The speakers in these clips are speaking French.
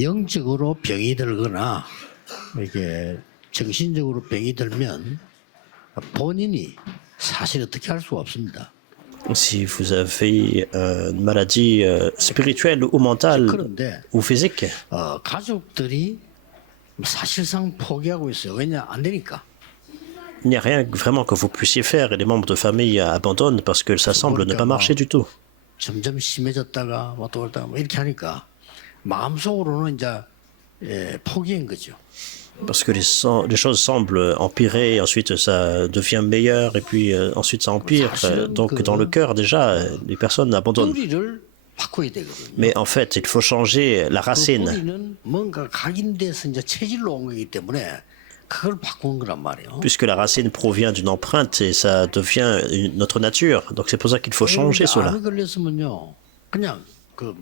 영적으로 병이 들거나 이게 정신적으로 병이 들면 본인이 사실 어떻게 할 수가 없습니다. Si vous avez une maladie spirituelle ou mentale 그런데 ou physique, 가족들이 사실상 포기하고 있어요. 왜냐 안 되니까. il n'y a rien vraiment que vous puissiez faire et les membres de famille abandonnent parce que ça semble ne pas marcher du tout. 점점 심해졌다가 또 그러다가 이렇게 하니까 마음속으로는 이제 포기한 거죠. Parce que les choses semblent empirer, ensuite ça devient meilleur et puis ensuite ça empire. Donc dans le cœur déjà, les personnes abandonnent. 뿌리를 바꿔야 되거든요. Mais en fait, il faut changer la 그 racine. 뿌리는 뭔가 각인돼서 이제 체질로 온 거기 때문에 그걸 바꾼 거란 말이에요. Puisque la racine provient d'une empreinte et ça devient notre nature. Donc c'est pour ça qu'il faut changer cela. 암에 걸렸으면요, 그냥 그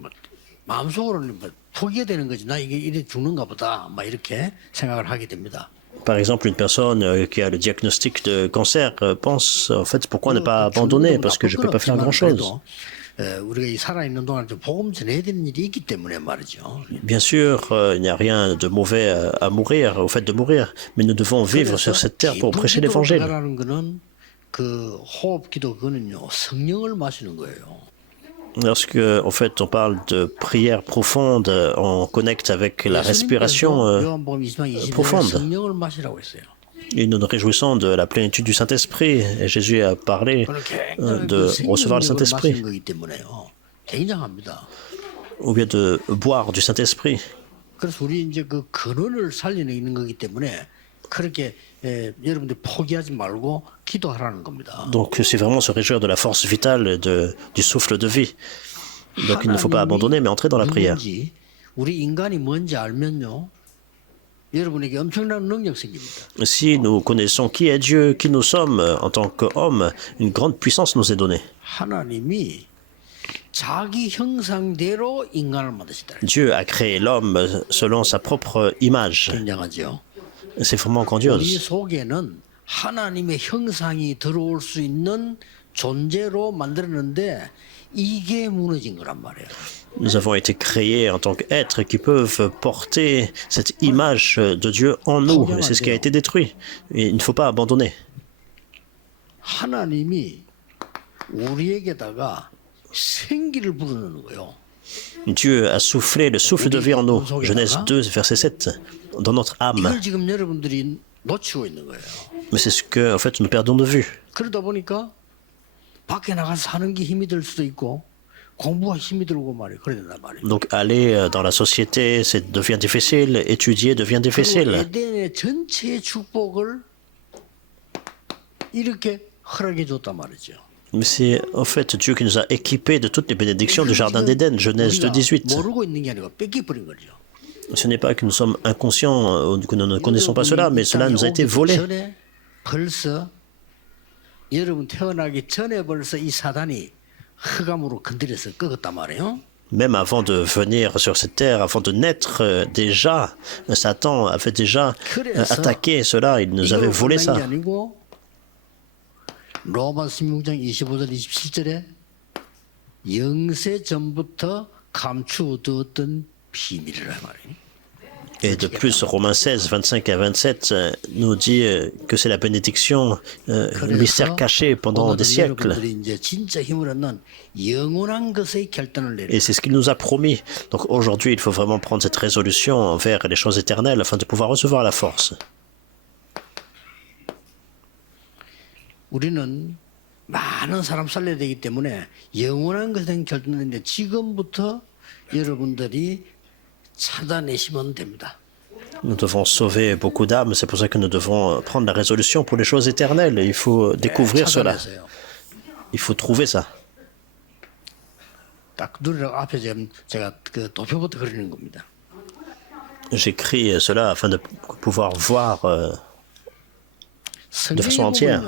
마음속으로는 포기해야 되는 거지. 나 이게 이래 죽는가 보다, 막 이렇게 생각을 하게 됩니다. Par exemple, une personne qui a le diagnostic de cancer pense en fait pourquoi ne pas abandonner parce que je ne peux pas faire grand-chose. 우리가 이 살아있는 동안 좀 복음 전해야 되는 일이 있기 때문에 말이죠. Bien sûr, il n'y a rien de mauvais à mourir, au fait de mourir, mais nous devons vivre sur cette terre pour prêcher l'évangile. 그 호흡 기도 그거는요, 성령을 마시는 거예요. Lorsque, en fait, on parle de prière profonde, on connecte avec la respiration profonde. 성령을 마시라고 했어요. Et nous nous réjouissons de la plénitude du Saint-Esprit. Et Jésus a parlé de recevoir le Saint-Esprit, 굉장합니다. ou bien de boire du Saint-Esprit. 그래서 우리 이제 그 근원을 살려내는 거기 때문에 그렇게 여러분들 포기하지 말고 기도하라는 겁니다. Donc c'est vraiment se réjouir de la force vitale du souffle de vie. Donc il ne faut pas abandonner, mais entrer dans la prière. 우리 인간이 뭔지 알면요, 여러분에게 엄청난 능력 생깁니다. Si nous connaissons qui est Dieu, qui nous sommes en tant qu'hommes, une grande puissance nous est donnée. 하나님이 자기 형상대로 인간을 만드시다. Dieu a créé l'homme selon sa propre image. 굉장하죠. C'est vraiment 우리 grandiose. 속에는 하나님의 형상이 들어올 수 있는 존재로 만들었는데 이게 무너진 거란 말이에요. Nous avons été créés en tant qu'êtres qui peuvent porter cette image de Dieu en nous. C'est ce qui a été détruit. Et il ne faut pas abandonner. 하나님이 우리에게다가 생기를 불어넣는 거예요. Dieu a soufflé le souffle de vie en nous. Genèse 2, verset 7, dans notre âme. 이걸 지금 여러분들이 놓치고 있는 거예요. Mais c'est ce que, en fait, nous perdons de vue. 그러다 보니까 밖에 나가서 사는 게 힘이 들 수도 있고 공부가 힘이 들고 말이에요. 그래야 된단 말이에요. Donc aller dans la société, ça devient difficile. Étudier devient difficile. 에덴의 전체의 축복을 이렇게 허락해 줬단 말이죠. Mais c'est en fait Dieu qui nous a équipés de toutes les bénédictions du Jardin d'Éden, Genèse 2,18. 모르고 있는 게 아니고 뺏겨버린 거죠. Ce n'est pas que nous sommes inconscients, ou que nous ne connaissons pas cela, mais cela nous a été volé. 전에 벌써 여러분 태어나기 전에 벌써 이 사단이 흑암으로 건드려서 꺾었단 말이에요. Même avant de venir sur cette terre, avant de naître, déjà, Satan avait déjà attaqué cela, il nous avait volé ça. 로마서 16장 25절 27절에 영세 전부터 감추어두었던 비밀이라 말이에요. Et de plus, Romains 16, 25 à 27 nous dit que c'est la bénédiction, le mystère caché pendant des siècles. Et c'est ce qu'il nous a promis. Donc aujourd'hui, il faut vraiment prendre cette résolution envers les choses éternelles afin de pouvoir recevoir la force. 우리는 많은 사람 살려야 되기 때문에 영원한 것에 결정되는데 지금부터 여러분들이 찾아내시면 됩니다. Nous devons sauver beaucoup d'âmes, c'est pour ça que nous devons prendre la résolution pour les choses éternelles. Il faut découvrir cela. Il faut trouver ça. 딱 누리라고 앞에 제가 그 도표부터 그리는 겁니다. J'écris cela afin de pouvoir voir de façon entière.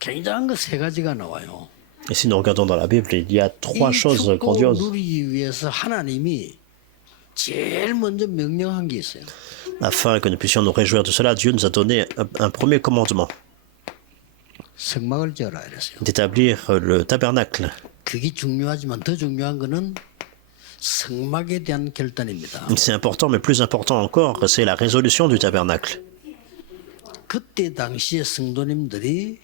굉장한 거 세 가지가 나와요. Et si nous regardons dans la Bible, il y a trois choses grandioses. 누리기 위해서 하나님이 제일 먼저 명령한 게 있어요. Afin que nous puissions nous réjouir de cela, Dieu nous a donné un premier commandement 성막을 지어라 이랬어요. d'établir le tabernacle. 그게 중요하지만 더 중요한 거는 성막에 대한 결단입니다. C'est important, mais plus important encore, c'est la résolution du tabernacle. 그때 당시에 성도님들이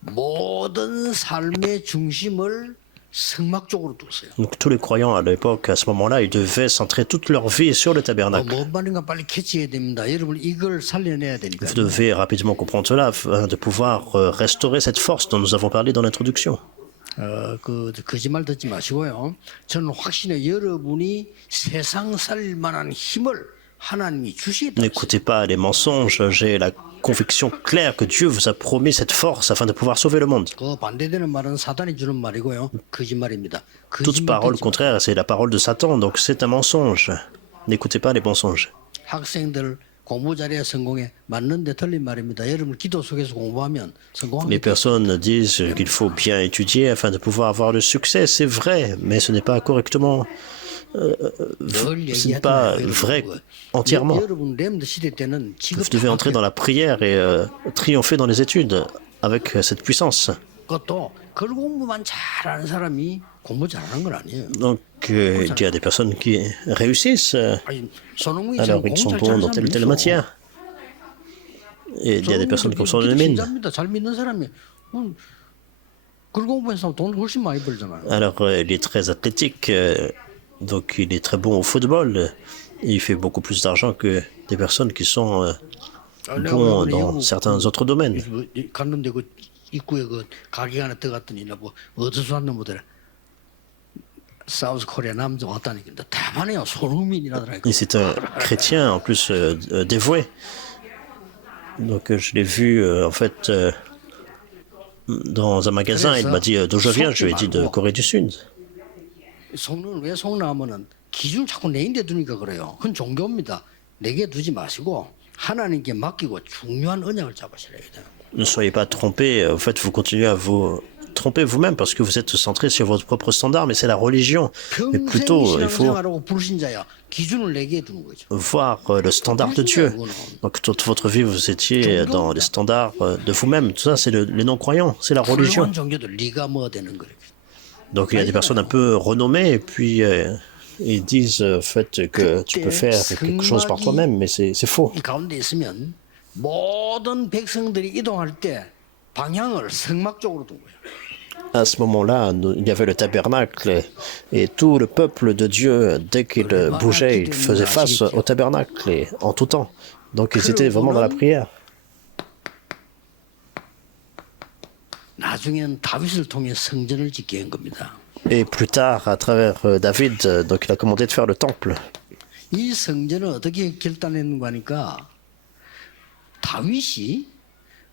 모든 삶의 중심을 성막 쪽으로 뒀어요. Donc tous les croyants à l'époque, à ce moment-là, ils devaient centrer toute leur vie sur le tabernacle. 뭔 말인가 빨리 캐치해야 됩니다. 여러분 이걸 살려내야 되니까. Vous devez rapidement comprendre cela afin de pouvoir restaurer cette force dont nous avons parlé dans l'introduction. 거짓말 듣지 마시고요. 저는 확신해 여러분이 세상 살릴 만한 힘을 하나님이 주시겠다. N'écoutez pas les mensonges, j'ai la conviction claire que Dieu vous a promis cette force afin de pouvoir sauver le monde. 그 반대되는 말은 사단이 주는 말이고요. 거짓말입니다. Toute parole contraire, c'est la parole de Satan, donc c'est un mensonge. N'écoutez pas les mensonges. 학생들 공부 잘해야 성공해. 맞는데 틀린 말입니다. 여러분 기도 속에서 공부하면 Les 성공합니다. personnes disent qu'il faut bien étudier afin de pouvoir avoir le succès, c'est vrai, mais ce n'est pas correctement, ce n'est pas vrai entièrement. 여러분 렘드 시대 때는 Vous 지금 devez entrer dans la prière et triompher dans les études avec cette puissance. 그것도 글 공부만 잘하는 사람이 공부 잘하는 건 아니에요. Donc il y a des personnes qui réussissent, 아니, 손흥민이 alors 공부 ils sont 잘 bons 잘하는 dans telle ou telle 사람이 있어. matière. Et il y a des personnes comme Son Heung-min. 진짜입니다. 잘 믿는 사람이 글 공부해서 돈을 훨씬 많이 벌잖아요. Alors il est très athlétique, donc il est très bon au football. Il fait beaucoup plus d'argent que des personnes qui sont bons dans certains autres domaines. 갔는데 그 입구에 그 가게 하나 들어갔더니 나뭐 어디서 왔는 모델 사우스 코리아 남자 왔다니까 대만해요. 손흥민이라더라고요. Et c'est un chrétien en plus dévoué. Donc je l'ai vu en fait dans un magasin. Il m'a dit d'où je viens. Je lui ai dit de Corée du Sud. 속는 왜 속나면은 기준을 자꾸 내인데 두니까 그래요. 그건 종교입니다. 내게 두지 마시고 하나님께 맡기고 중요한 언약을 잡으시라 해야 돼요. Ne soyez pas trompés. En fait, vous continuez à vous tromper vous-même parce que vous êtes centré sur votre propre standard, mais c'est la religion. Mais 평생 plutôt, il faut 신앙생활하고 부르신 자야 기준을 내게 두는 거죠. voir le standard de Dieu. Donc toute votre vie, vous étiez dans les standards de vous-même. Tout ça, c'est les non-croyants, c'est la religion. 훌륭한 종교들 네가 뭐 되는 거래. Donc il y a des personnes un peu renommées et puis ils disent en fait que tu peux faire quelque chose par toi-même, mais c'est faux. 이 가운데 있으면 모든 백성들이 이동할 때 방향을 성막 쪽으로 둔 거예요. À ce moment-là, il y avait le tabernacle et tout le peuple de Dieu, dès qu'il bougeait, il faisait face au tabernacle et en tout temps. Donc ils étaient vraiment dans la prière. 나중엔 다윗을 통해 성전을 짓게 한 겁니다. Et plus tard, à travers David, donc il a commandé de faire le temple. 이 성전을 어떻게 결단했는가 하니까 다윗이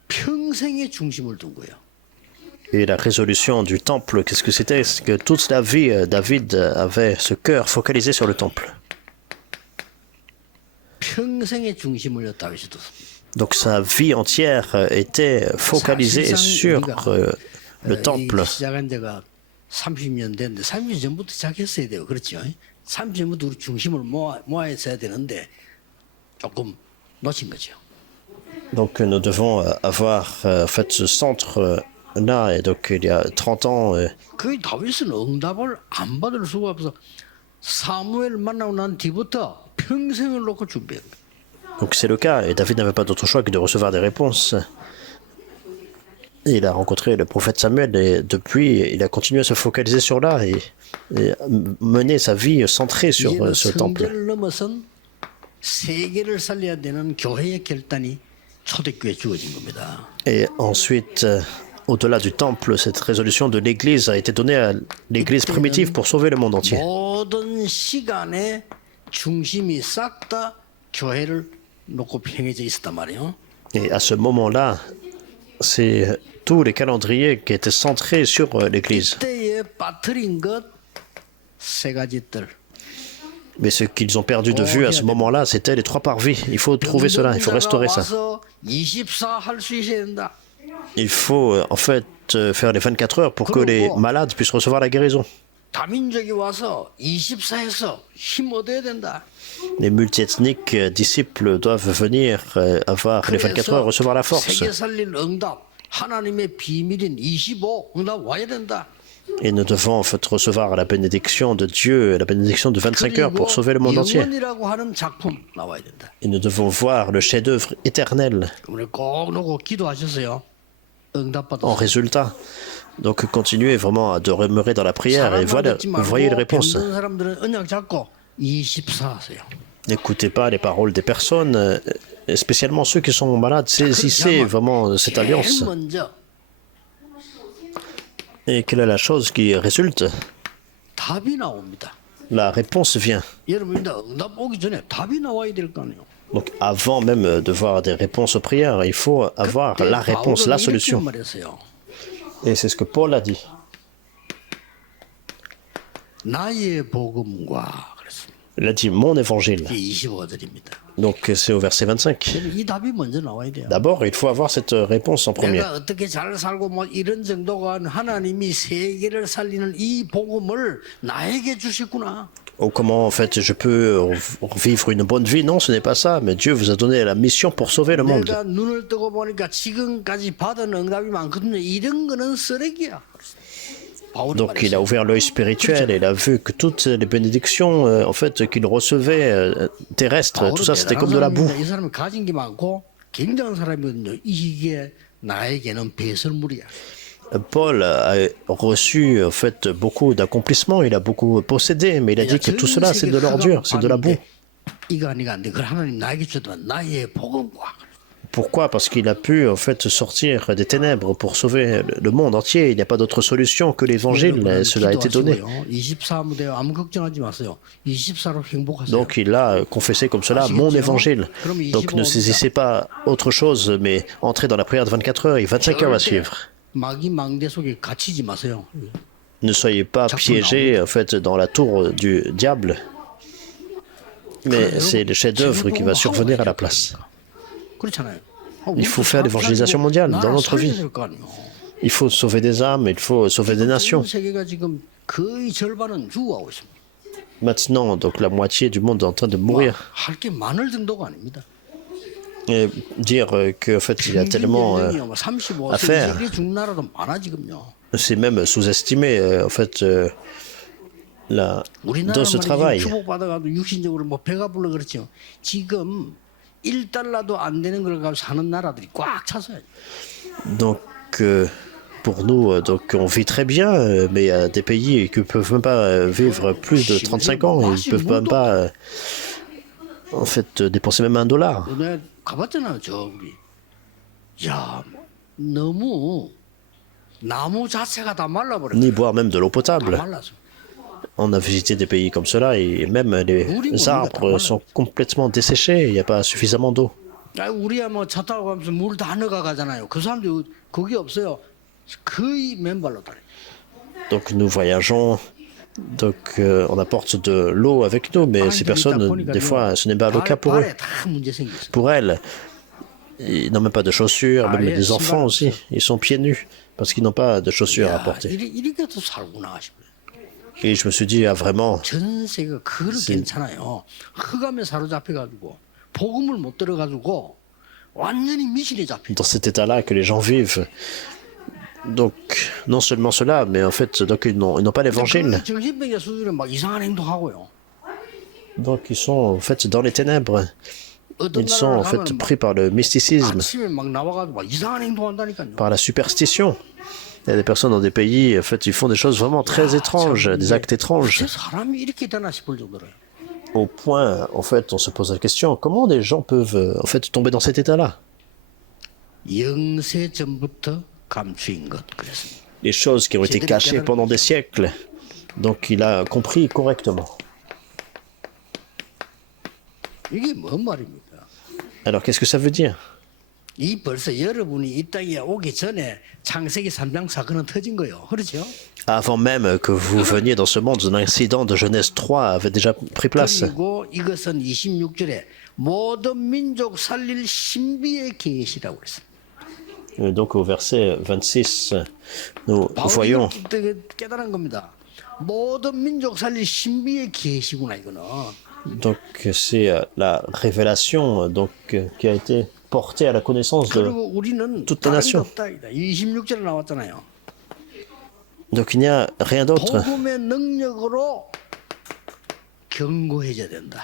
평생의 중심을 둔 거예요. Et la résolution du temple, qu'est-ce que c'était? C'est que toute la vie, David avait ce cœur focalisé sur le temple. 평생의 중심을 다윗이 뒀습니다. Donc sa vie entière était focalisée sur le temple. 시작한 지가 30년 됐는데 30년 전부터 시작했어야 돼요. 그렇죠? 30년 전부터 우리 중심을 모아 있어야 되는데 조금 놓친 거죠. Donc nous devons avoir en fait ce centre là et donc il y a 30 ans 그 다윗은 응답을 안 받을 수가 없어. 사무엘 만나고 난 뒤부터 평생을 놓고 준비한 거예요. donc c'est le cas et David n'avait pas d'autre choix que de recevoir des réponses. Et il a rencontré le prophète Samuel et depuis il a continué à se focaliser sur là et mener sa vie centrée sur ce temple. 성전을 넘어선 세계를 살려야 되는 교회의 결단이 초대교회에 주어진 겁니다. Et ensuite, au-delà du temple, cette résolution de l'Église a été donnée à l'Église primitive pour sauver le monde entier. 모든 시간의 중심이 싹 다 교회를 놓고 평해져 있었단 말이에요. Et à ce moment-là, c'est tous les calendriers qui étaient centrés sur l'Église. 이때에 빠뜨린 것 세 가지 뜰. Mais ce qu'ils ont perdu de vue à ce moment-là, c'était les 3 parvis. Il faut trouver cela, il faut restaurer ça. 24 할 수 있어야 된다. Il faut en fait faire les 24 heures pour que les malades puissent recevoir la guérison. 다민족이 와서 24에서 힘 얻어야 된다. Les multiethniques disciples doivent venir avoir les 24 heures, recevoir la force. 세계 살릴 응답, 하나님의 비밀인 25 응답 와야 된다. Et nous devons en fait recevoir la bénédiction de Dieu, la bénédiction de 25 heures pour 그리고 sauver le monde entier. 영원이라고 하는 작품 나와야 된다. Et nous devons voir le chef-d'œuvre éternel 우리 꼭 놓고 기도하셨어요. en 응답받았어요. résultat. Donc continuez vraiment à demeurer dans la prière et voilà, voyez les réponses. 병든 사람들은 언약 잡고 24 하세요. N'écoutez pas les paroles des personnes, spécialement ceux qui sont malades. Saisissez vraiment cette 제일 alliance. 먼저 Et quelle est la chose qui résulte? 답이 나옵니다. La réponse vient. 여러분 일단 응답 오기 전에 답이 나와야 될 거 아니에요. Donc avant même de voir des réponses aux prières, il faut avoir la réponse, la solution. 말했어요. Et c'est ce que Paul a dit. 나의 복음과 그랬습니다. Il a dit mon évangile. 25절입니다. Donc c'est au verset 25. 이 답이 먼저 나와야 돼요. D'abord, il faut avoir cette réponse en premier. 내가 어떻게 잘 살고 뭐 이런 정도가 하나님이 세계를 살리는 이 복음을 나에게 주셨구나. Ou comment en fait je peux vivre une bonne vie? Non, ce n'est pas ça. Mais Dieu vous a donné la mission pour sauver le monde. 내가 눈을 뜨고 보니까 지금까지 받은 응답이 많거든요. 이런 거는 쓰레기야. 바울이 Donc il a 말했어요. ouvert l'œil spirituel et il a vu que toutes les bénédictions en fait qu'il recevait terrestres, tout ça c'était comme de la boue. 이 사람이 가진 게 많고 굉장한 사람이거든요. 이게 나에게는 배설물이야. Paul a reçu en fait beaucoup d'accomplissements, il a beaucoup possédé, mais il a dit que tout cela c'est de l'ordure, c'est de la boue. 이거 아니가 안 돼. 그 하나님 나에게 주던 나의 복음과 Pourquoi? Parce qu'il a pu en fait sortir des ténèbres pour sauver le monde entier. Il n'y a pas d'autre solution que l'évangile. Cela a été donné. 24무대요. 아무 걱정하지 마세요. 24로 행복하세요. Donc il a confessé comme cela mon évangile. Donc ne saisissez pas autre chose, mais entrez dans la prière de 24 heures et 25 heures à suivre. 마귀 망대 속에 갇히지 마세요. Ne soyez pas piégés en fait dans la tour du diable. Mais c'est le chef-d'œuvre qui va survenir à la place. 그렇잖아요. Il faut faire l'évangélisation mondiale dans notre vie. Il faut sauver des âmes, il faut sauver des nations. 세계가 지금 거의 절반은 죽어가고 있습니다. Maintenant, donc la moitié du monde est en train de mourir. 할 게 많을 정도가 아닙니다. Et dire qu'en fait il y a tellement à faire, 세계 죽는 나라도 많아 지금요. c'est même sous-estimé en fait dans ce travail. 축복받아가지고 육신적으로 뭐 배가 불러 그렇죠. 지금 1달러도 안 되는 걸 가지고 사는 나라들이 꽉 찼어요. Donc pour nous, donc on vit très bien, mais il y a des pays qui ne peuvent même pas vivre plus de 35 ans, ils ne peuvent même pas en fait dépenser même $1. 내가 가봤잖아요, 저 우리. 야, 너무 나무 자체가 다 말라버렸어요. Ni boire même de l'eau 다 potable. 말랐어. On a visité des pays comme cela et même les arbres sont complètement desséchés, il n'y a pas suffisamment d'eau. 아, 우리야 뭐 차 타고 가면서 물 다 넣어가 가잖아요. 그 사람들 거기 없어요. 거의 맨발로 다녀. Donc nous voyageons, donc on apporte de l'eau avec nous, mais ces personnes, des fois, ce n'est pas le cas pour eux. 발에 다 문제 생겼어. Pour elles, ils n'ont même pas de chaussures, même des enfants aussi, ils sont pieds nus parce qu'ils n'ont pas de chaussures à porter. 이렇게도 살구나 싶어요. Et je me suis dit, ah vraiment, 전 세계가 그렇게 괜찮아요. 흑암에 사로잡혀가지고 복음을 못 들어가지고 완전히 미신에 잡혀. dans cet état-là que les gens vivent. Donc, non seulement cela, mais en fait, donc ils n'ont pas l'évangile. 정신병자 수준에 막 이상한 행동하고요. Donc ils sont en fait dans les ténèbres. 어떤 Ils sont en 나라를 fait 가면 pris par le mysticisme, 아침에 막 나와가지고 막 이상한 행동한다니까요. par la superstition. Il y a des personnes dans des pays, en fait, ils font des choses vraiment très étranges, des actes étranges. 어째 사람이 이렇게 되나 싶을 정도로요. Au point, en fait, on se pose la question, comment des gens peuvent, en fait, tomber dans cet état-là? 영세 전부터 감추인 것 그랬습니다. Les choses qui ont été cachées pendant des siècles. Donc il a compris correctement. 이게 뭔 말입니까? Alors qu'est-ce que ça veut dire? 이 벌써 여러분이 이 땅에 오기 전에 창세기 3장 사건은 터진 거예요. 그렇죠? Avant même que vous veniez dans ce monde, un incident de Genèse 3 avait déjà pris place. 그리고 이것은 26절에 모든 민족 살릴 신비의 계시라고 그랬습니다. Donc au verset 26, nous voyons 깨달은 겁니다. 모든 민족 살릴 신비의 계시구나 이거는. donc c'est la révélation donc qui a été portée à la connaissance de 그리고 우리는 toutes les nations. 26절에 나왔잖아요. Donc il n'y a rien d'autre. 복음의 능력으로 경고해줘야 된다.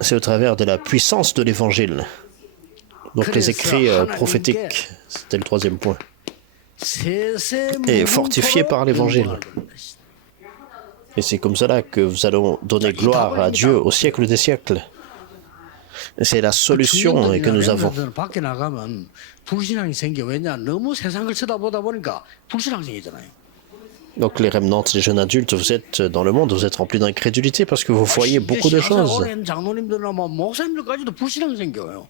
C'est au travers de la puissance de l'évangile. Donc les écrits prophétiques, c'était le troisième point. Et fortifié par l'évangile. Et c'est comme cela que nous allons donner gloire à Dieu au siècle des siècles. Et c'est la solution que nous avons. 밖에 나가면 불신앙이 생겨. 왜냐? 너무 세상을 쳐다보다 보니까 불신앙생이잖아요. Donc les remnants des jeunes adultes, vous êtes dans le monde, vous êtes remplis d'incrédulité parce que vous voyez beaucoup de choses. 오랜 장로님들이나 뭐 목사님들까지도 불신앙 생겨요.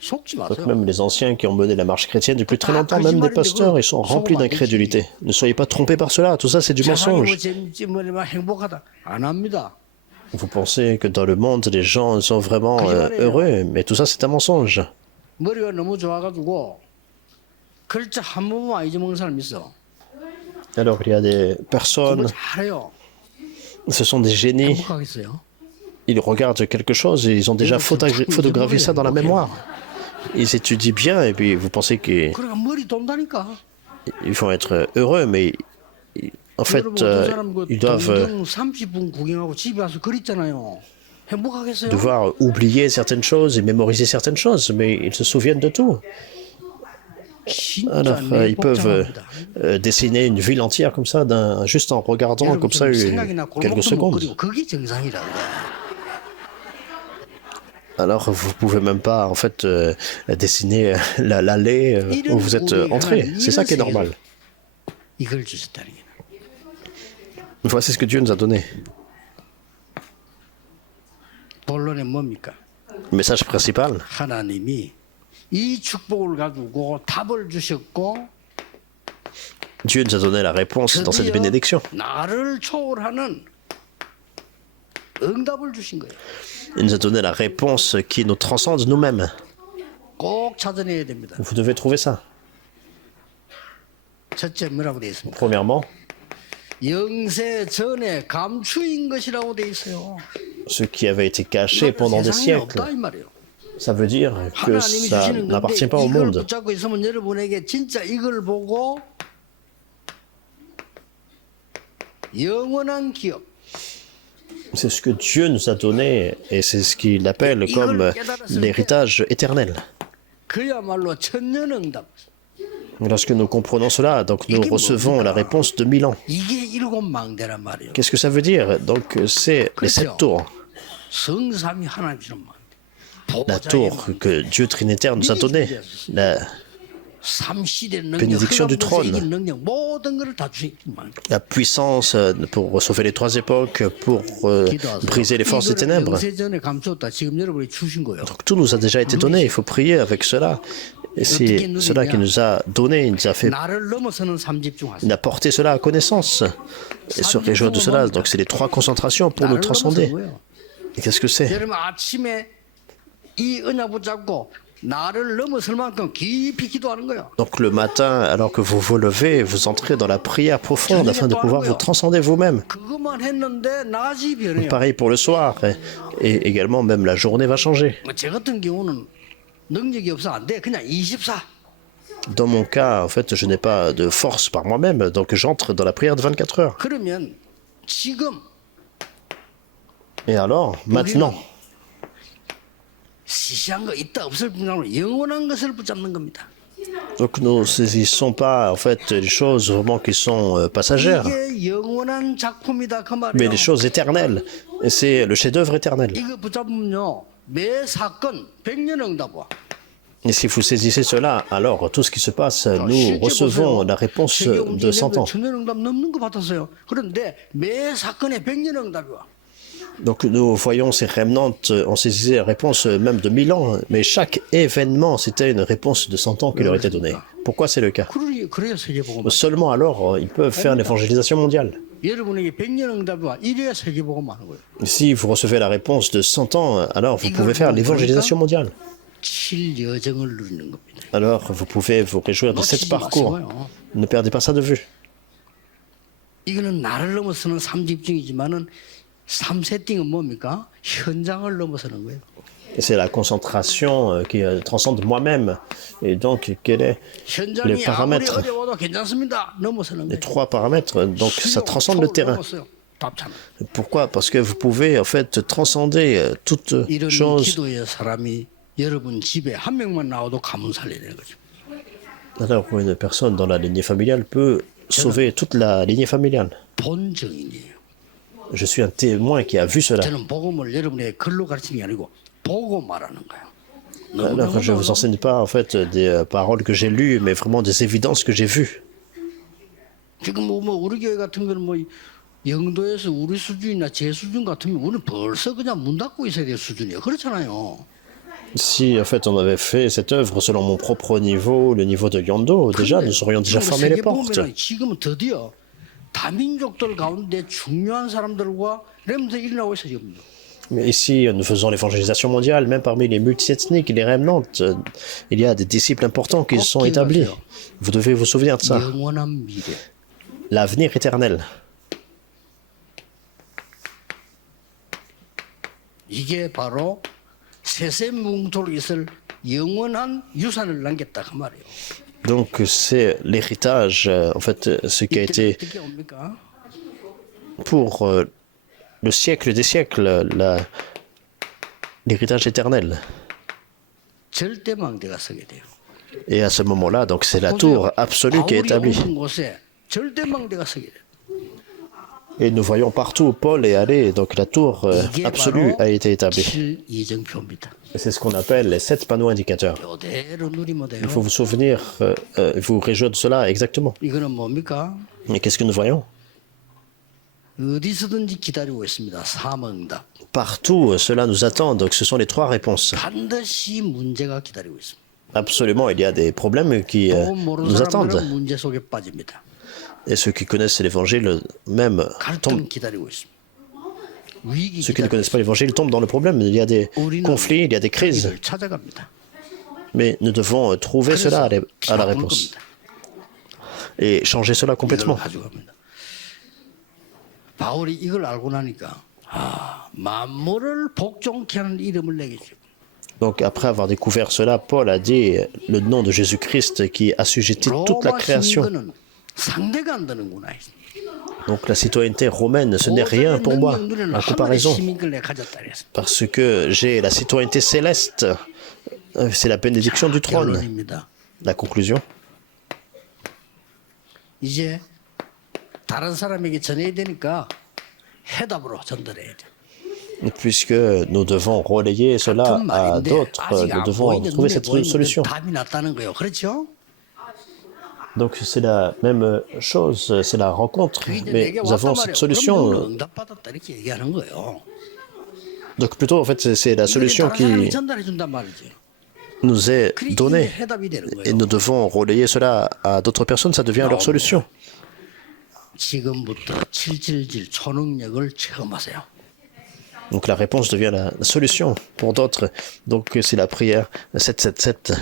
속지 Donc 마세요. même les anciens qui ont mené la marche chrétienne depuis très longtemps, même des pasteurs, ils sont remplis d'incrédulité. Ne soyez pas trompés par cela, tout ça c'est du 세상이 뭐 mensonge. 재밌지 뭐 행복하다 안 합니다. Vous pensez que dans le monde, les gens sont vraiment heureux, mais tout ça c'est un mensonge. 머리가 너무 좋아가지고 글자 한 번만 잊어먹는 사람 있어. Alors il y a des 그거 personnes, 잘해요. ce sont des génies, 행복하겠어요? ils regardent quelque chose et ils ont déjà photographié ça dans la mémoire. Ils étudient bien et puis vous pensez qu'ils 그러니까 머리 돈다니까. vont être heureux, mais en fait, 여러분 어떤 사람 그 ils doivent 동경 30분 구경하고 집에 와서 그랬잖아요. 행복하겠어요? devoir oublier certaines choses et mémoriser certaines choses, mais ils se souviennent de tout. 진짜 Alors, ils peuvent 복잡합니다. dessiner une ville entière comme ça, juste en regardant comme ça 생각이나 quelques 골목도 못 secondes. 그리고 그게 정상이라 그래. Alors, vous pouvez même pas, en fait, dessiner l'allée où vous êtes entré. C'est ça qui est normal. 이걸 주셨다는 게. Voici ce que Dieu nous a donné. 본론은 뭡니까? Le message principal, 하나님이 이 축복을 가지고 답을 주셨고 Dieu nous a donné la réponse dans cette 드디어 bénédiction. 나를 초월하는 응답을 주신 거예요. Il nous a donné la réponse qui nous transcende nous-mêmes. 꼭 찾아내야 됩니다. Vous devez trouver ça. 첫째 뭐라고 되어 있습니까? Premièrement, 영세 전에 감추인 것이라고 되어 있어요. ce qui avait été caché pendant des 세상에 siècles. 없다 이 말이에요. Ça veut dire que 하나님이 ça 주시는 건데 n'appartient pas au 이걸 monde. 붙잡고 있으면 여러분에게 진짜 이걸 보고 영원한 기업 C'est ce que Dieu nous a donné et c'est ce qu'il appelle comme l'héritage éternel. 그야말로 천년응답. Lorsque nous comprenons cela, donc nous recevons la réponse de 1000 ans. 이게 일곱 망대란 말이에요. Qu'est-ce que ça veut dire? Donc c'est les 7 tours. 성삼이 하나님 주는 망대. La tour que Dieu Trinitaire nous a donnée. La, 삼시대 능력, bénédiction du 흑암도세 trône. 이긴 능력 모든 것을 다 주신 망대. la puissance pour sauver les 3 époques, pour briser les forces des ténèbres. 영세 전에 감췄다. 지금 여러분이 주신 거예요. Donc tout nous a déjà été donné, il faut prier avec cela. Et c'est cela qui nous a donné, il nous a fait, 나를 넘어서는 삼집중하세요. il a porté cela à connaissance. Et se réjouir de cela, donc c'est les 3 concentrations pour nous 나를 transcender. 넘어서는 거예요. Et qu'est-ce que c'est? 여러분 아침에 이 언약 붙잡고 나를 넘어설 만큼 깊이 기도하는 거예요. Donc le matin, alors que vous vous levez, vous entrez dans la prière profonde afin de pouvoir vous transcender vous-même. 그것만 했는데 낮이 변해요. Pareil pour le soir. Et également, même la journée va changer. 제 같은 경우는 능력이 없어 안 돼. 그냥 24. Dans mon cas, en fait, je n'ai pas de force par moi-même, donc j'entre dans la prière de 24 heures. 그러면 지금 Et alors, maintenant, 시시한 거 있다 없을 뿐만 영원한 것을 붙잡는 겁니다. donc nous ne saisissons pas, en fait, les choses vraiment qui sont passagères, 이게 영원한 작품이다 그 mais 말이에요. les choses éternelles. Et c'est le chef-d'œuvre éternel. 이거 붙잡으면요 매 사건 100년 응답 와. Et si vous saisissez cela, alors tout ce qui se passe, nous recevons la réponse de 100 ans. 천년 응답 넘는 거 받았어요. 그런데 매 사건에 100년 응답이 와. Donc nous voyons ces remnants, on saisissait la réponse même de 1000 ans, mais chaque événement, c'était une réponse de 100 ans qui leur était donnée. Pourquoi c'est le cas? 그래야 세계복음. Seulement alors, ils peuvent faire l'évangélisation mondiale. 여러분에게 100년 응답이 와. 이래야 세계복음 하는 거예요. Si vous recevez la réponse de 100 ans, alors vous pouvez faire l'évangélisation mondiale. 칠 여정을 누리는 겁니다. Alors vous pouvez vous réjouir de cet parcours. Ne perdez pas ça de vue. 이거는 나를 넘어서는 삼집중이지만은 삼세팅은 뭡니까? 현장을 넘어서는 거예요. C'est la concentration qui transcende moi-même. Et donc, quels sont les 현장이 아무리 paramètres, 어려워도 괜찮습니다. 넘어서는 les 거예요. trois paramètres? Donc, ça 수용, transcende le 초를 terrain. 넘었어요. 답잖아. Pourquoi? Parce que vous pouvez en fait transcender toute 이런 chose. 기도의 사람이 여러분 집에 한 명만 나와도 가문 살려야 되는 거죠. Alors, une personne dans la lignée familiale peut sauver toute la lignée familiale. 본 증인이에요. Je suis un témoin qui a vu cela. 저는 복음을 여러분에게 글로 가르치는 게 아니고 보고 말하는 거예요. Alors, je ne vous enseigne pas en fait des paroles que j'ai lues, mais vraiment des évidences que j'ai vues. 지금 뭐 우리 교회 같은 거는 뭐 영도에서 우리 수준이나 제 수준 같으면 우리는 벌써 그냥 문 닫고 있어야 될 수준이에요. 그렇잖아요. Si en fait on avait fait cette œuvre selon mon propre niveau, le niveau de Yondo, déjà nous aurions déjà fermé les portes. 보면 지금은 드디어 다민족들 가운데 중요한 사람들과 렘드 일어나고 있어요. 지금. Mais ici, nous faisons l'évangélisation mondiale, même parmi les multiethniques et les remnantes, il y a des disciples importants qui sont établis. Vous devez vous souvenir de ça. 영원한 미래. L'avenir éternel. 이게 바로 세세뭉토로 있을 영원한 유산을 남겼다 그 말이에요. Donc c'est l'héritage, en fait, ce qui a été 어떻게 옵니까? pour le siècle des siècles, l'héritage éternel. 절대망대가 서게 돼요. Et à ce moment-là, donc c'est la tour absolue qui est établie. 바울이 온 곳에 절대망대가 서게 돼요. Et nous voyons partout où Paul est allé, donc la tour 이게 absolue 바로 a été établie. 7이정표입니다. Et c'est ce qu'on appelle les 7 panneaux indicateurs. 이대로 누리면 돼요. Il faut vous souvenir, vous réjouir de cela exactement. 이거는 뭡니까? Et qu'est-ce que nous voyons? 어디서든지 기다리고 있습니다. 사명답. Partout, cela nous attend, donc ce sont les trois réponses. 반드시 문제가 기다리고 있습니다. Absolument, il y a des problèmes qui 복음 모르는 nous 사람들은 attendent. 문제 속에 빠집니다. Et ceux qui connaissent l'évangile, même, tombent. 갈등 기다리고 있습니다. 위기 Ceux qui ne 기다리고 connaissent pas l'évangile tombent dans le problème. Il y a des 우리는 conflits, il y a des crises. 위기를 찾아갑니다. Mais nous devons trouver cela à la réponse. Et changer cela 이걸 complètement. 가져갑니다. 바울이 이걸 알고 나니까 만물을 복종케 하는 이름을 내겠죠. Donc après avoir découvert cela, Paul a dit le nom de Jésus-Christ qui assujettit toute la 로마 création. 시민권은 상대가 안 되는구나. Donc la citoyenneté romaine, ce n'est rien pour moi en comparaison. 시민권을 가졌다 그랬어. Parce que j'ai la citoyenneté céleste. C'est la bénédiction du trône. 결론입니다. La conclusion. 이제 다른 사람에게 전해야 되니까 해답으로 전달해야 돼. Puisque nous devons relayer cela 같은 à 말인데 d'autres, 아직 nous 안 devons 보이는데 trouver 눈에 cette 보이는데 solution. 답이 났다는 거예요. 그렇죠? Donc c'est la même chose, c'est la rencontre, 그게 이제 mais 내게 nous 왔단 avons 말이에요. cette 그럼 solution. 너는 응답받았다 이렇게 얘기하는 거예요. Donc plutôt en fait c'est la 이게 solution 다른 사람이 qui 전달해 준단 말이지. nous est 그게 donnée. 해답이 되는 Et 거예요. nous devons relayer cela à d'autres personnes, ça devient leur solution. 지금부터 칠칠질 초능력을 체험하세요. Donc la réponse devient la solution pour d'autres. Donc c'est la prière 777.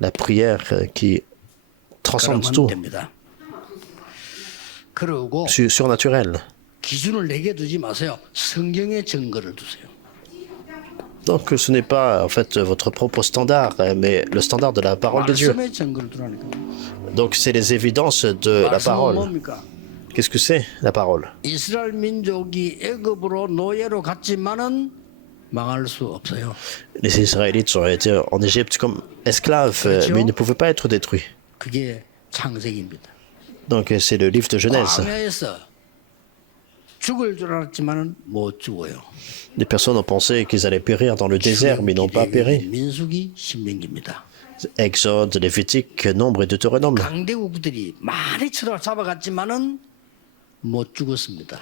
La prière qui transcende 그러면 tout, 됩니다. 그리고 surnaturel. 기준을 내게 두지 마세요. 성경의 증거를 두세요. Donc ce n'est pas en fait votre propre standard, mais le standard de la parole de Dieu. 말씀의 증거를 두라니까. Donc c'est les évidences de la 말씀은 parole. 뭡니까? Qu'est-ce que c'est la parole? 이스라엘 민족이 애굽으로 노예로 갔지만은 망할 수 없어요. Les Israélites ont été en Égypte comme esclaves, mais ils ne pouvaient pas être détruits. 그게 창세기입니다. Donc c'est le livre de Genèse. 광야에서 죽을 줄 알았지만은 못 죽어요. Les personnes ont pensé qu'ils allaient périr dans le désert, mais ils n'ont pas péri. 민수기 신명기입니다. Exode, Lévitique, Nombre et Deutéronome. 강대국들이 많이 잡아갔지만은 못 죽었습니다.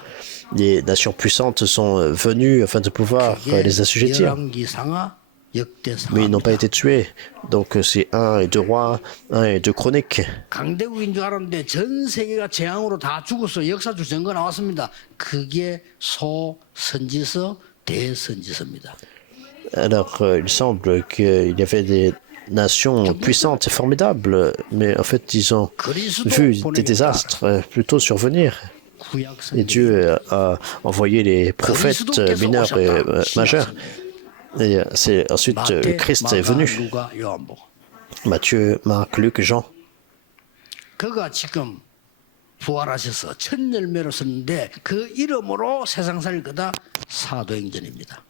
Les nations puissantes sont venues afin de pouvoir les assujettir, 열왕기상하 mais ils n'ont pas 역대상하입니다. été tués. Donc c'est 1 et 2 rois, 1 et 2 chroniques. 강대국인 줄 알았는데 전 세계가 재앙으로 다 죽었어. 역사적 증거 나왔습니다. 그게 소선지서, 대선지서입니다. Alors il semble qu'il y avait des nations puissantes et formidables, mais en fait ils ont vu des désastres plutôt survenir. 구약 Et 성경. Dieu a envoyé les prophètes mineurs et majeurs. Et c'est ensuite le 마태, Christ est 마가, venu. 누가, 요한복음. Matthieu, Marc, Luc, Jean. 그가 지금 부활하셔서 첫 열매로 섰는데 그 이름으로 세상 살 거다 사도행전입니다.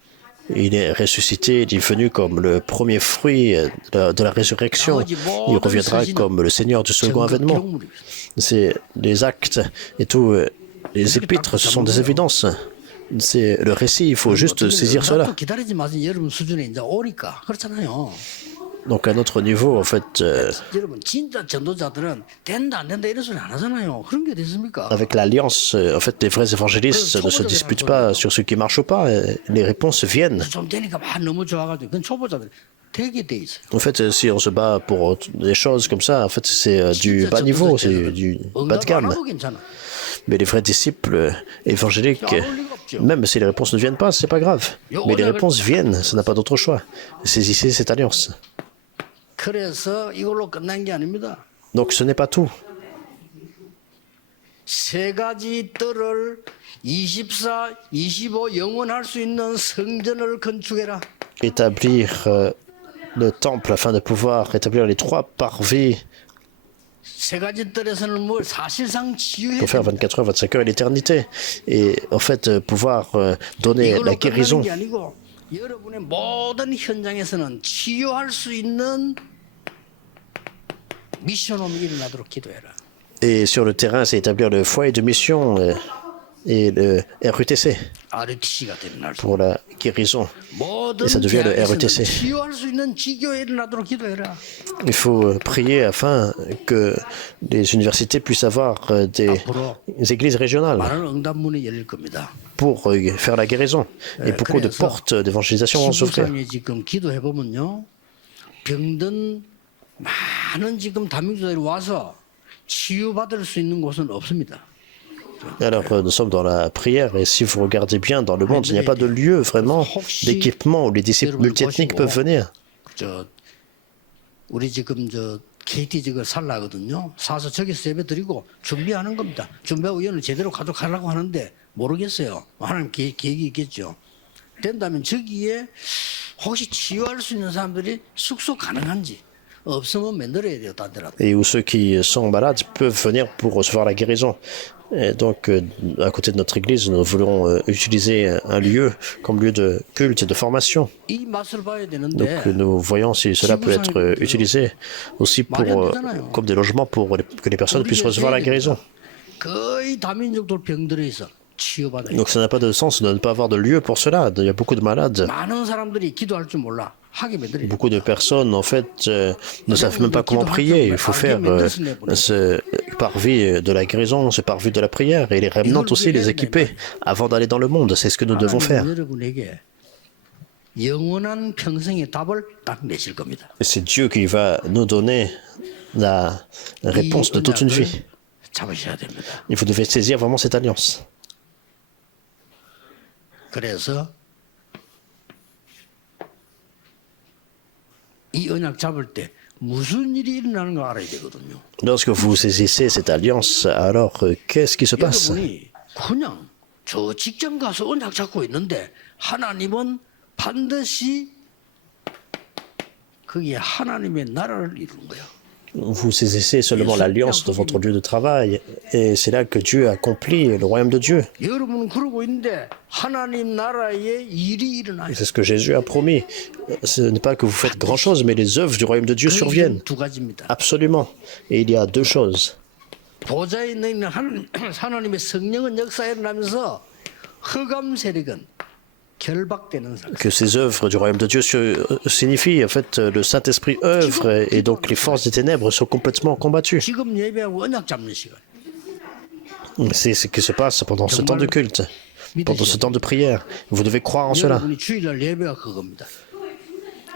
Il est ressuscité, il est venu comme le premier fruit de la résurrection. Il reviendra comme le Seigneur du second 전급 avènement. 기록물입니다. C'est les actes et tout, les épîtres, ce sont des évidences. C'est le récit, il faut juste saisir cela. 또 기다리지 마세요. 여러분 수준에 이제 오니까 그렇잖아요. Donc à notre niveau, en fait, 여러분 진짜 전도자들은 된다 안 된다 이런 소리 안 하잖아요. 그런 게 됐습니까? avec l'alliance, en fait, les vrais évangélistes ne se disputent pas sur ce qui marche ou pas. Les réponses viennent. 좀 되니까 막 너무 좋아가지고 그건 초보자들 되게 돼 있어요. En fait, si on se bat pour des choses comme ça, en fait, c'est du bas niveau, c'est du bas de 응답 안 gamme. 하고 괜찮아. Mais les vrais disciples évangéliques, même si les réponses ne viennent pas, c'est pas grave. Mais les réponses viennent, ça n'a pas d'autre choix. Saisissez cette alliance. 그래서 이걸로 끝난 게 아닙니다. Donc ce n'est pas tout. 세 가지 뜰을 24, 25 영원할 수 있는 성전을 건축해라. Établir le temple afin de pouvoir établir les 3 parvis 세 가지 뜰에서는 뭘 사실상 치유해야 pour faire 됩니다. 24 heures, 25 heures et l'éternité. Et en fait, pouvoir donner la 이걸로 끝나는 guérison. 게 아니고 여러분의 모든 현장에서는 치유할 수 있는 미션홈이 일어나도록 기도해라. Et sur le terrain, c'est établir le foyer de mission et le RUTC RUTC가 되는 날. pour la guérison. 모든 Et ça devient le 대학에서는 RUTC. 치유할 수 있는 지교에 일어나도록 기도해라. Il faut prier afin que les universités puissent avoir des églises régionales 많은 응답문이 열릴 겁니다. pour faire la guérison. Et beaucoup de portes d'évangélisation vont s'ouvrir. 지구상에 지금 기도해 보면요, 병든 많은 지금 다민족들이 와서 치유받을 수 있는 곳은 없습니다. Alors, nous sommes dans la prière, et si vous regardez bien dans le monde, il n'y a pas de lieu vraiment d'équipement où les disciples multiethniques peuvent venir. 저 우리 지금 저 KT 지금 살라거든요. 사서 저기서 예배 드리고 준비하는 겁니다. 준비하고 이거는 제대로 가져가려고 하는데 모르겠어요. 하나님 계획이 있겠죠. 된다면 저기에 혹시 치유할 수 있는 사람들이 숙소 가능한지 없으면 만들어야 돼요. 딴 데라도. Et où ceux qui sont malades peuvent venir pour recevoir la guérison. Et donc, à côté de notre église, nous voulons utiliser un lieu comme lieu de culte et de formation. 이 맛을 봐야 Donc, 되는데 nous voyons si cela peut être utilisé aussi pour, comme des logements pour que les personnes puissent recevoir la guérison. 거의 다민족들 병들어 있어. 치유받아요. Donc, ça n'a pas de sens de ne pas avoir de lieu pour cela. Il y a beaucoup de malades. 많은 사람들이 기도할 줄 몰라. 하게 만들어요. Beaucoup de personnes, en fait, ne savent même pas comment prier. Il faut faire ce parvis de la guérison, ce parvis de la prière, et les remnants aussi les équiper avant d'aller dans le monde. C'est ce que nous devons faire. 여러분에게 영원한 평생의 답을 딱 내실 겁니다. Et c'est Dieu qui va nous donner la réponse de toute une vie. 잡으셔야 됩니다. Il vous devez saisir vraiment cette alliance. 그래서 이 언약 잡을 때 무슨 일이 일어나는 걸 알아야 되거든요. Lorsque vous saisissez cette alliance, alors qu'est-ce qui se passe? 여러분이 그냥 저 직장 가서 언약 잡고 있는데 하나님은 반드시 거기에 하나님의 나라를 이루는 거예요. Vous saisissez seulement l'alliance de votre lieu de travail, et c'est là que Dieu accomplit le royaume de Dieu. 여러분은 그러고 있는데 하나님 나라의 일이 일어나요. C'est ce que Jésus a promis. Ce n'est pas que vous faites grand-chose, mais les œuvres du royaume de Dieu surviennent. 두 가지입니다. Absolument. Et il y a 2 choses. 보좌에 있는 하나님의 성령은 역사에 일어나면서 흑암 세력은 결박되는 상태. Que ces œuvres du royaume de Dieu signifient, en fait, le Saint-Esprit œuvre, et donc les forces des ténèbres sont complètement combattues. 지금 예배하고 언약 잡는 시간. C'est ce qui se passe pendant ce temps de culte, pendant ce temps de prière. Vous devez croire en cela. 여러분이 주일날 예배가 그겁니다.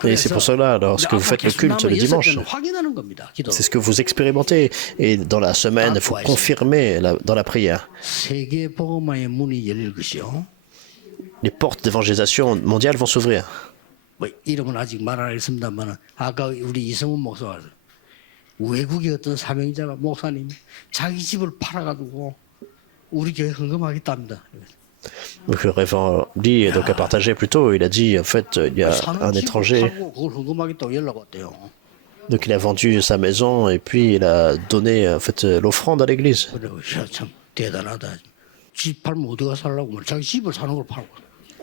Et c'est pour cela, lorsque vous faites le culte le dimanche, 확인하는 겁니다. 기도. c'est ce que vous expérimentez. Et dans la semaine, il faut confirmer dans la prière. 세계 복음화의 문이 열릴 것이요. Les portes d'évangélisation mondiale vont s'ouvrir. 뭐 이름은 아직 말 안 했습니다만 아까 우리 이성훈 목사가 외국의 어떤 사명자가 목사님 자기 집을 팔아가지고 우리 교회 헌금하겠답니다. Donc le révérend Lee donc, a partagé plus tôt, il a dit en fait il y a un 사는 집을 étranger, 팔고 그걸 헌금하겠다고 연락 왔대요. donc il a vendu sa maison et puis il a donné en fait l'offrande à l'église. 그래, 야, 참 대단하다. 집 팔면 어디가 살라고 말 자기 집을 사는 걸 팔고.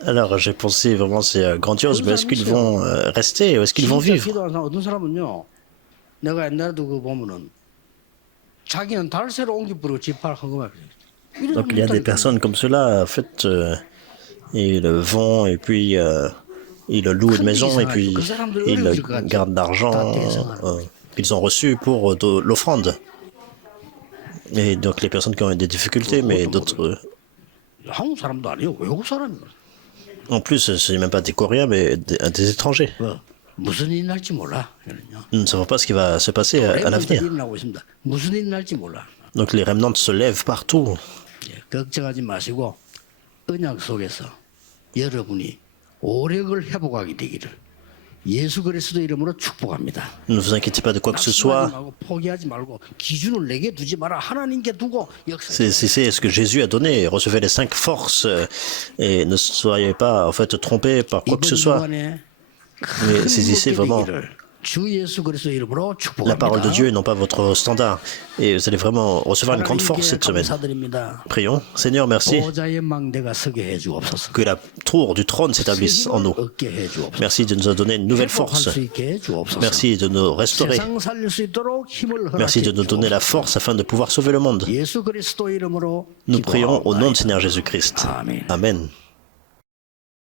Alors j'ai pensé vraiment c'est grandiose, mais est-ce qu'ils vont rester ou est-ce qu'ils vont 진짜 vivre? 기도하는 사람 어떤 사람은요. 내가 옛날에도 그 보면은 자기는 달새로 옮기 뿌리고 집 팔 헌금하고. Donc il y a des personnes comme cela, en fait, ils vont et puis ils louent une maison et puis ils gardent l'argent qu'ils ont reçu pour de l'offrande. Et donc les personnes qui ont des difficultés, mais d'autres... 한국 사람도 아니에요. 외국 사람이에요. En plus, ce n'est même pas des Coréens, mais des étrangers. 무슨 일이 날지 몰라. Nous ne savons pas ce qui va se passer à l'avenir. 일어나고 있습니다. 무슨 일이 날지 몰라. Donc les remnants se lèvent partout. 걱정하지 마시고 언약 속에서 여러분이 오력을 회복하게 되기를 예수 그리스도 이름으로 축복합니다. Ne vous inquiétez pas de quoi que ce 낙심하지 soit. 말고 포기하지 말고 기준을 내게 두지 마라. 하나님께 두고 역사. C'est ce que Jésus a donné. Recevez les 5 forces et ne soyez pas en fait trompés par quoi que ce soit. Mais saisissez vraiment 주 예수 그리스도 이름으로 la parole de 축복합니다. Dieu et non pas votre standard. Et vous allez vraiment recevoir une grande force cette semaine. 감사드립니다. Prions. Seigneur, merci 보좌의 망대가 서게 해 주옵소서. que la tour du trône s'établisse en nous. 얻게 해 주옵소서. Merci de nous donner une nouvelle 회복할 force. 수 있게 해 주옵소서. Merci de nous restaurer. 세상 살릴 수 있도록 힘을 Merci de 허락해 nous donner la force afin de pouvoir sauver le monde. 예수 그리스도 이름으로 Nous prions au nom du 기도하옵나이다. Seigneur Jésus-Christ. Amen. Amen.